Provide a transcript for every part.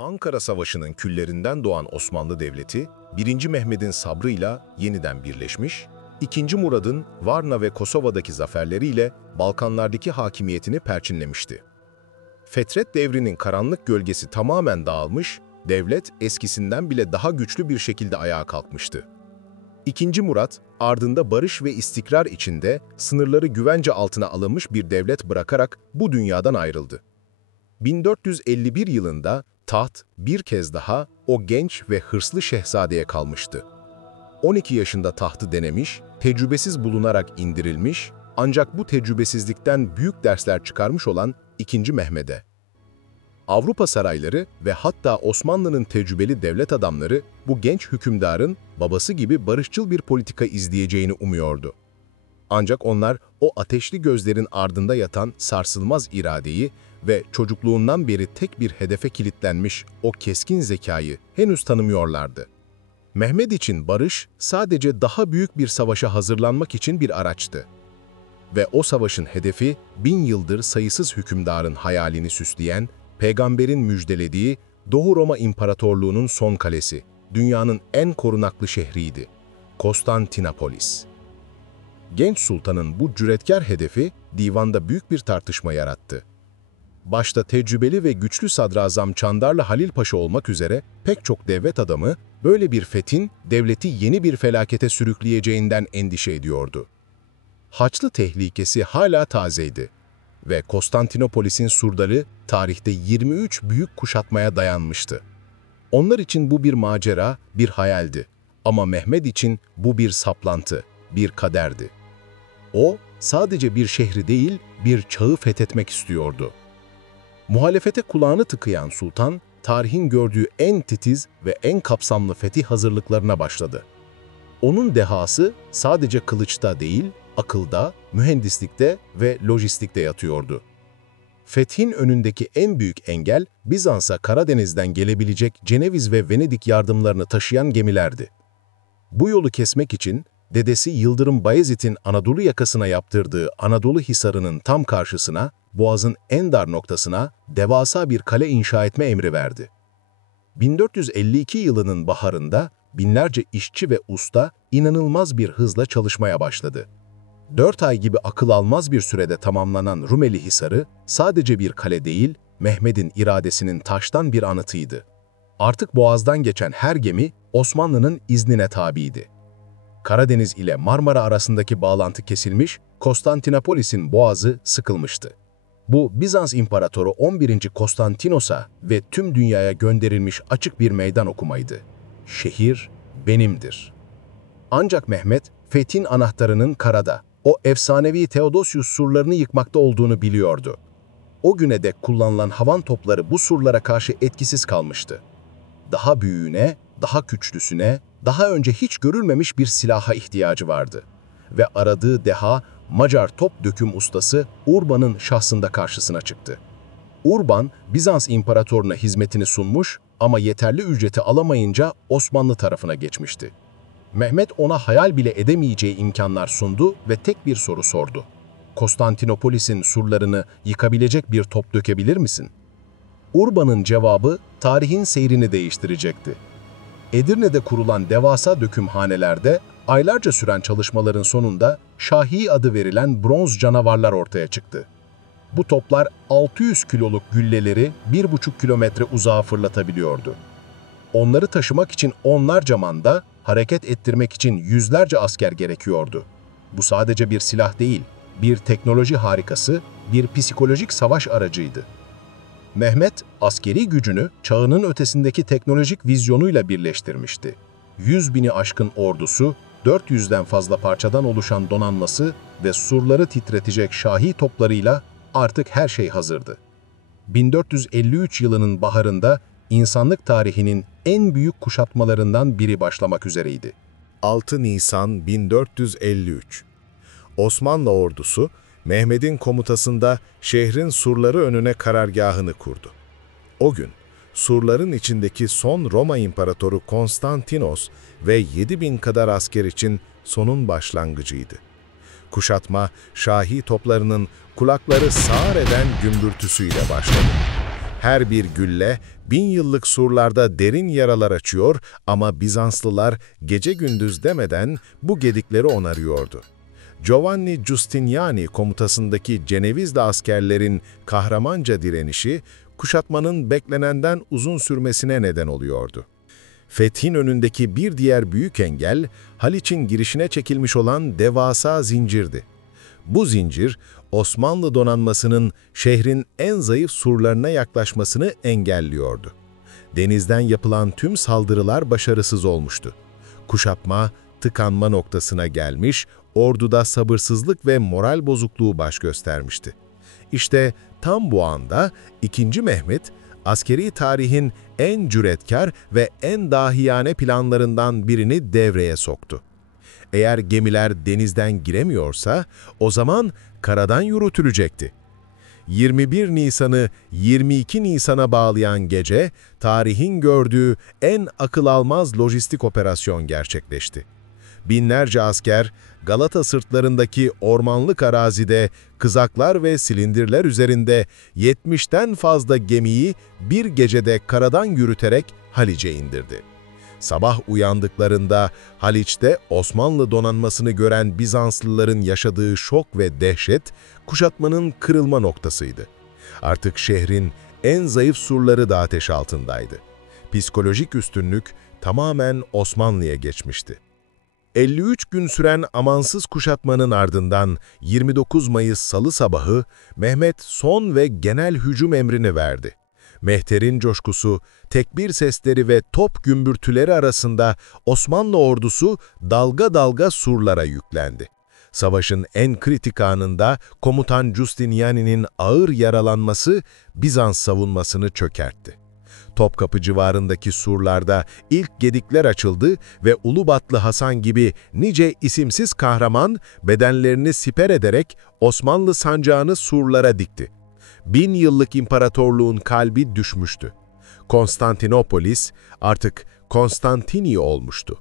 Ankara Savaşı'nın küllerinden doğan Osmanlı Devleti, 1. Mehmet'in sabrıyla yeniden birleşmiş, 2. Murad'ın Varna ve Kosova'daki zaferleriyle Balkanlardaki hakimiyetini perçinlemişti. Fetret devrinin karanlık gölgesi tamamen dağılmış, devlet eskisinden bile daha güçlü bir şekilde ayağa kalkmıştı. 2. Murat, ardında barış ve istikrar içinde sınırları güvence altına alınmış bir devlet bırakarak bu dünyadan ayrıldı. 1451 yılında taht bir kez daha o genç ve hırslı şehzadeye kalmıştı. 12 yaşında tahtı denemiş, tecrübesiz bulunarak indirilmiş, ancak bu tecrübesizlikten büyük dersler çıkarmış olan 2. Mehmet'e. Avrupa sarayları ve hatta Osmanlı'nın tecrübeli devlet adamları bu genç hükümdarın babası gibi barışçıl bir politika izleyeceğini umuyordu. Ancak onlar o ateşli gözlerin ardında yatan sarsılmaz iradeyi ve çocukluğundan beri tek bir hedefe kilitlenmiş o keskin zekayı henüz tanımıyorlardı. Mehmet için barış sadece daha büyük bir savaşa hazırlanmak için bir araçtı. Ve o savaşın hedefi 1000 yıldır sayısız hükümdarın hayalini süsleyen, peygamberin müjdelediği Doğu Roma İmparatorluğu'nun son kalesi, dünyanın en korunaklı şehriydi, Konstantinopolis. Genç sultanın bu cüretkar hedefi divanda büyük bir tartışma yarattı. Başta tecrübeli ve güçlü sadrazam Çandarlı Halil Paşa olmak üzere pek çok devlet adamı böyle bir fethin devleti yeni bir felakete sürükleyeceğinden endişe ediyordu. Haçlı tehlikesi hala tazeydi ve Konstantinopolis'in surları tarihte 23 büyük kuşatmaya dayanmıştı. Onlar için bu bir macera, bir hayaldi ama Mehmet için bu bir saplantı, bir kaderdi. O sadece bir şehri değil, bir çağı fethetmek istiyordu. Muhalefete kulağını tıkayan sultan, tarihin gördüğü en titiz ve en kapsamlı fetih hazırlıklarına başladı. Onun dehası sadece kılıçta değil, akılda, mühendislikte ve lojistikte yatıyordu. Fethin önündeki en büyük engel, Bizans'a Karadeniz'den gelebilecek Ceneviz ve Venedik yardımlarını taşıyan gemilerdi. Bu yolu kesmek için, dedesi Yıldırım Bayezid'in Anadolu yakasına yaptırdığı Anadolu Hisarı'nın tam karşısına, Boğaz'ın en dar noktasına devasa bir kale inşa etme emri verdi. 1452 yılının baharında binlerce işçi ve usta inanılmaz bir hızla çalışmaya başladı. 4 ay gibi akıl almaz bir sürede tamamlanan Rumeli Hisarı sadece bir kale değil, Mehmet'in iradesinin taştan bir anıtıydı. Artık Boğaz'dan geçen her gemi Osmanlı'nın iznine tabiydi. Karadeniz ile Marmara arasındaki bağlantı kesilmiş, Konstantinopolis'in boğazı sıkılmıştı. Bu, Bizans İmparatoru 11. Konstantinos'a ve tüm dünyaya gönderilmiş açık bir meydan okumaydı. Şehir benimdir. Ancak Mehmet, fethin anahtarının karada, o efsanevi Theodosius surlarını yıkmakta olduğunu biliyordu. O güne dek kullanılan havan topları bu surlara karşı etkisiz kalmıştı. Daha büyüğüne, daha güçlüsüne, daha önce hiç görülmemiş bir silaha ihtiyacı vardı. Ve aradığı deha, Macar top döküm ustası Urban'ın şahsında karşısına çıktı. Urban, Bizans İmparatoruna hizmetini sunmuş ama yeterli ücreti alamayınca Osmanlı tarafına geçmişti. Mehmet ona hayal bile edemeyeceği imkanlar sundu ve tek bir soru sordu. Konstantinopolis'in surlarını yıkabilecek bir top dökebilir misin? Urban'ın cevabı tarihin seyrini değiştirecekti. Edirne'de kurulan devasa dökümhanelerde aylarca süren çalışmaların sonunda Şahi adı verilen bronz canavarlar ortaya çıktı. Bu toplar 600 kiloluk gülleleri 1,5 kilometre uzağa fırlatabiliyordu. Onları taşımak için onlarca manda, hareket ettirmek için yüzlerce asker gerekiyordu. Bu sadece bir silah değil, bir teknoloji harikası, bir psikolojik savaş aracıydı. Mehmet, askeri gücünü çağının ötesindeki teknolojik vizyonuyla birleştirmişti. 100.000'i aşkın ordusu, 400'den fazla parçadan oluşan donanması ve surları titretecek şahi toplarıyla artık her şey hazırdı. 1453 yılının baharında insanlık tarihinin en büyük kuşatmalarından biri başlamak üzereydi. 6 Nisan 1453. Osmanlı ordusu, Mehmet'in komutasında şehrin surları önüne karargahını kurdu. O gün, surların içindeki son Roma İmparatoru Konstantinos ve 7.000 kadar asker için sonun başlangıcıydı. Kuşatma, şahi toplarının kulakları sağır eden gümbürtüsüyle başladı. Her bir gülle 1000 yıllık surlarda derin yaralar açıyor ama Bizanslılar gece gündüz demeden bu gedikleri onarıyordu. Giovanni Giustiniani komutasındaki Cenevizli askerlerin kahramanca direnişi, kuşatmanın beklenenden uzun sürmesine neden oluyordu. Fethin önündeki bir diğer büyük engel, Haliç'in girişine çekilmiş olan devasa zincirdi. Bu zincir, Osmanlı donanmasının şehrin en zayıf surlarına yaklaşmasını engelliyordu. Denizden yapılan tüm saldırılar başarısız olmuştu. Kuşatma, tıkanma noktasına gelmiş, orduda sabırsızlık ve moral bozukluğu baş göstermişti. İşte tam bu anda 2. Mehmet, askeri tarihin en cüretkar ve en dahiyane planlarından birini devreye soktu. Eğer gemiler denizden giremiyorsa, o zaman karadan yürütülecekti. 21 Nisan'ı 22 Nisan'a bağlayan gece, tarihin gördüğü en akıl almaz lojistik operasyon gerçekleşti. Binlerce asker, Galata sırtlarındaki ormanlık arazide, kızaklar ve silindirler üzerinde 70'ten fazla gemiyi bir gecede karadan yürüterek Haliç'e indirdi. Sabah uyandıklarında Haliç'te Osmanlı donanmasını gören Bizanslıların yaşadığı şok ve dehşet, kuşatmanın kırılma noktasıydı. Artık şehrin en zayıf surları da ateş altındaydı. Psikolojik üstünlük tamamen Osmanlı'ya geçmişti. 53 gün süren amansız kuşatmanın ardından 29 Mayıs Salı sabahı Mehmet son ve genel hücum emrini verdi. Mehter'in coşkusu, tekbir sesleri ve top gümbürtüleri arasında Osmanlı ordusu dalga dalga surlara yüklendi. Savaşın en kritik anında komutan Giustiniani'nin ağır yaralanması Bizans savunmasını çökertti. Topkapı civarındaki surlarda ilk gedikler açıldı ve Ulubatlı Hasan gibi nice isimsiz kahraman bedenlerini siper ederek Osmanlı sancağını surlara dikti. 1000 yıllık imparatorluğun kalbi düşmüştü. Konstantinopolis artık Konstantini olmuştu.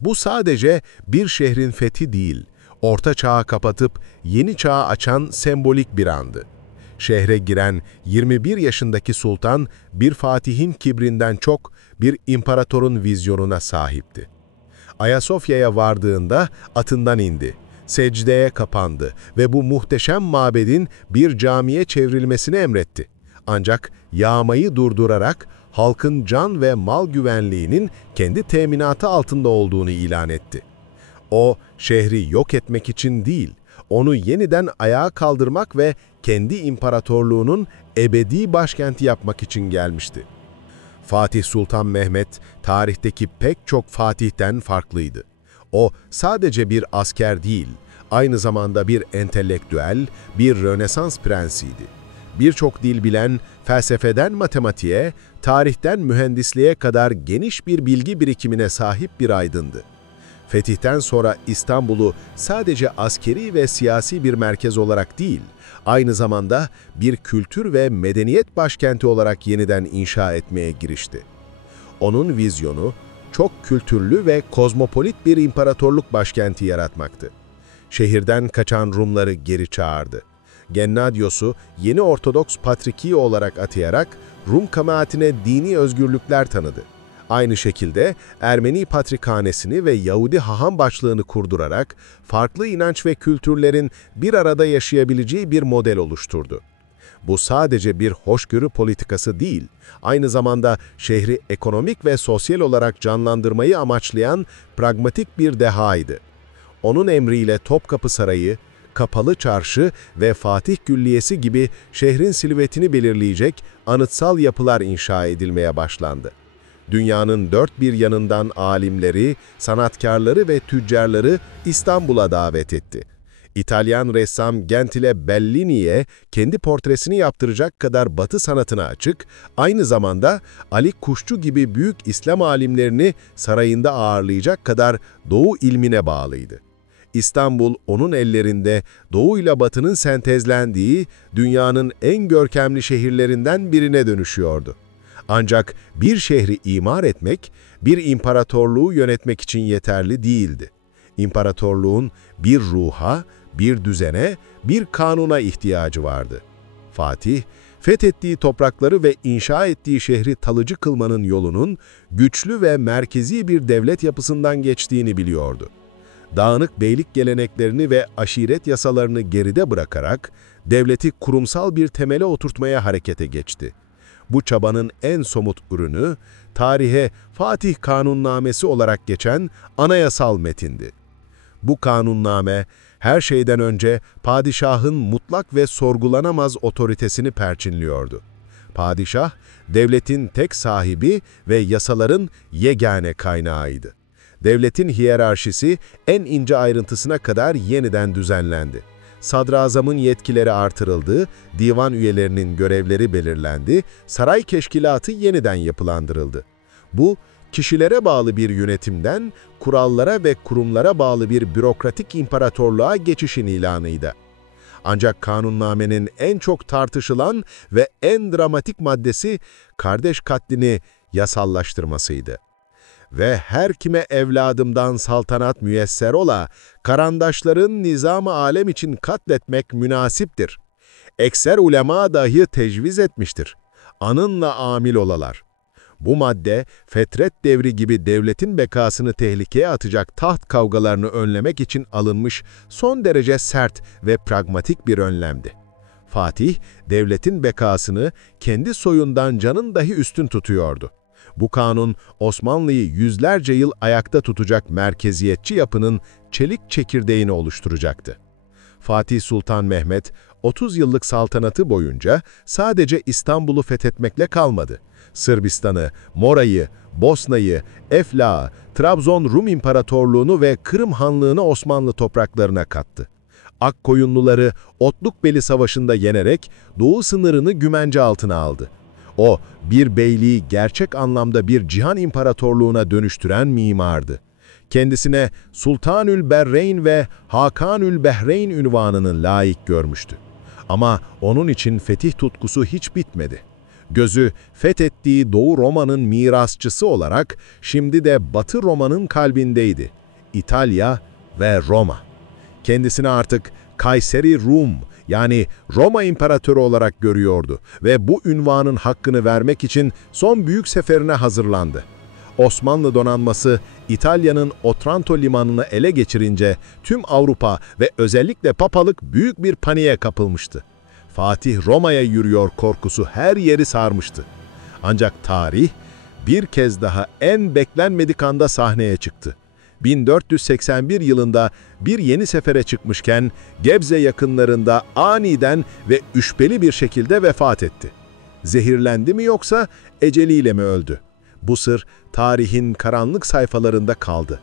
Bu sadece bir şehrin fethi değil, Orta Çağ'ı kapatıp yeni çağı açan sembolik bir andı. Şehre giren 21 yaşındaki sultan, bir fatihin kibrinden çok bir imparatorun vizyonuna sahipti. Ayasofya'ya vardığında atından indi, secdeye kapandı ve bu muhteşem mabedin bir camiye çevrilmesini emretti. Ancak yağmayı durdurarak halkın can ve mal güvenliğinin kendi teminatı altında olduğunu ilan etti. O, şehri yok etmek için değil, onu yeniden ayağa kaldırmak ve kendi imparatorluğunun ebedi başkenti yapmak için gelmişti. Fatih Sultan Mehmet, tarihteki pek çok fatihten farklıydı. O, sadece bir asker değil, aynı zamanda bir entelektüel, bir Rönesans prensiydi. Birçok dil bilen, felsefeden matematiğe, tarihten mühendisliğe kadar geniş bir bilgi birikimine sahip bir aydındı. Fetihten sonra İstanbul'u sadece askeri ve siyasi bir merkez olarak değil, aynı zamanda bir kültür ve medeniyet başkenti olarak yeniden inşa etmeye girişti. Onun vizyonu, çok kültürlü ve kozmopolit bir imparatorluk başkenti yaratmaktı. Şehirden kaçan Rumları geri çağırdı. Gennadios'u yeni Ortodoks Patrikii olarak atayarak Rum kemaatine dini özgürlükler tanıdı. Aynı şekilde Ermeni Patrikhanesi'ni ve Yahudi haham başlığını kurdurarak farklı inanç ve kültürlerin bir arada yaşayabileceği bir model oluşturdu. Bu sadece bir hoşgörü politikası değil, aynı zamanda şehri ekonomik ve sosyal olarak canlandırmayı amaçlayan pragmatik bir dehaydı. Onun emriyle Topkapı Sarayı, Kapalı Çarşı ve Fatih Külliyesi gibi şehrin silüetini belirleyecek anıtsal yapılar inşa edilmeye başlandı. Dünyanın dört bir yanından alimleri, sanatkarları ve tüccarları İstanbul'a davet etti. İtalyan ressam Gentile Bellini'ye kendi portresini yaptıracak kadar Batı sanatına açık, aynı zamanda Ali Kuşçu gibi büyük İslam alimlerini sarayında ağırlayacak kadar Doğu ilmine bağlıydı. İstanbul, onun ellerinde Doğu ile Batı'nın sentezlendiği dünyanın en görkemli şehirlerinden birine dönüşüyordu. Ancak bir şehri imar etmek, bir imparatorluğu yönetmek için yeterli değildi. İmparatorluğun bir ruha, bir düzene, bir kanuna ihtiyacı vardı. Fatih, Fethettiği toprakları ve inşa ettiği şehri kalıcı kılmanın yolunun güçlü ve merkezi bir devlet yapısından geçtiğini biliyordu. Dağınık beylik geleneklerini ve aşiret yasalarını geride bırakarak devleti kurumsal bir temele oturtmaya harekete geçti. Bu çabanın en somut ürünü, tarihe Fatih Kanunnamesi olarak geçen anayasal metindi. Bu kanunname, her şeyden önce padişahın mutlak ve sorgulanamaz otoritesini perçinliyordu. Padişah, devletin tek sahibi ve yasaların yegane kaynağıydı. Devletin hiyerarşisi en ince ayrıntısına kadar yeniden düzenlendi. Sadrazamın yetkileri artırıldı, divan üyelerinin görevleri belirlendi, saray teşkilatı yeniden yapılandırıldı. Bu, kişilere bağlı bir yönetimden kurallara ve kurumlara bağlı bir bürokratik imparatorluğa geçişin ilanıydı. Ancak kanunnamenin en çok tartışılan ve en dramatik maddesi kardeş katlini yasallaştırmasıydı. Ve her kime evladımdan saltanat müyesser ola, karandaşların nizam-ı alem için katletmek münasiptir. Ekser ulema dahi tecviz etmiştir. Anınla amil olalar. Bu madde, fetret devri gibi devletin bekasını tehlikeye atacak taht kavgalarını önlemek için alınmış son derece sert ve pragmatik bir önlemdi. Fatih, devletin bekasını kendi soyundan canın dahi üstün tutuyordu. Bu kanun, Osmanlı'yı yüzlerce yıl ayakta tutacak merkeziyetçi yapının çelik çekirdeğini oluşturacaktı. Fatih Sultan Mehmet, 30 yıllık saltanatı boyunca sadece İstanbul'u fethetmekle kalmadı. Sırbistan'ı, Mora'yı, Bosna'yı, Eflak'ı, Trabzon Rum İmparatorluğunu ve Kırım Hanlığı'nı Osmanlı topraklarına kattı. Akkoyunluları Otlukbeli Savaşı'nda yenerek Doğu sınırını güvence altına aldı. O, bir beyliği gerçek anlamda bir cihan imparatorluğuna dönüştüren mimardı. Kendisine Sultanül Berreyn ve Hakanül Behreyn unvanını layık görmüştü. Ama onun için fetih tutkusu hiç bitmedi. Gözü fethettiği Doğu Roma'nın mirasçısı olarak şimdi de Batı Roma'nın kalbindeydi. İtalya ve Roma. Kendisini artık Kayseri Rum, yani Roma İmparatoru olarak görüyordu ve bu unvanın hakkını vermek için son büyük seferine hazırlandı. Osmanlı donanması İtalya'nın Otranto limanını ele geçirince tüm Avrupa ve özellikle papalık büyük bir paniğe kapılmıştı. Fatih Roma'ya yürüyor korkusu her yeri sarmıştı. Ancak tarih bir kez daha en beklenmedik anda sahneye çıktı. 1481 yılında bir yeni sefere çıkmışken Gebze yakınlarında aniden ve üşbeli bir şekilde vefat etti. Zehirlendi mi yoksa eceliyle mi öldü? Bu sır tarihin karanlık sayfalarında kaldı.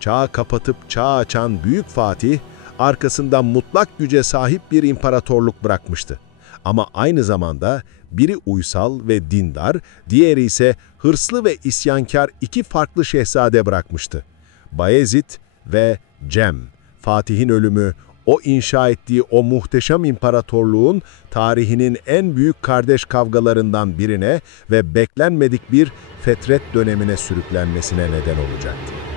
Çağ kapatıp çağ açan Büyük Fatih, arkasında mutlak güce sahip bir imparatorluk bırakmıştı. Ama aynı zamanda biri uysal ve dindar, diğeri ise hırslı ve isyankar iki farklı şehzade bırakmıştı. Bayezid ve Cem. Fatih'in ölümü, o inşa ettiği o muhteşem imparatorluğun tarihinin en büyük kardeş kavgalarından birine ve beklenmedik bir fetret dönemine sürüklenmesine neden olacaktı.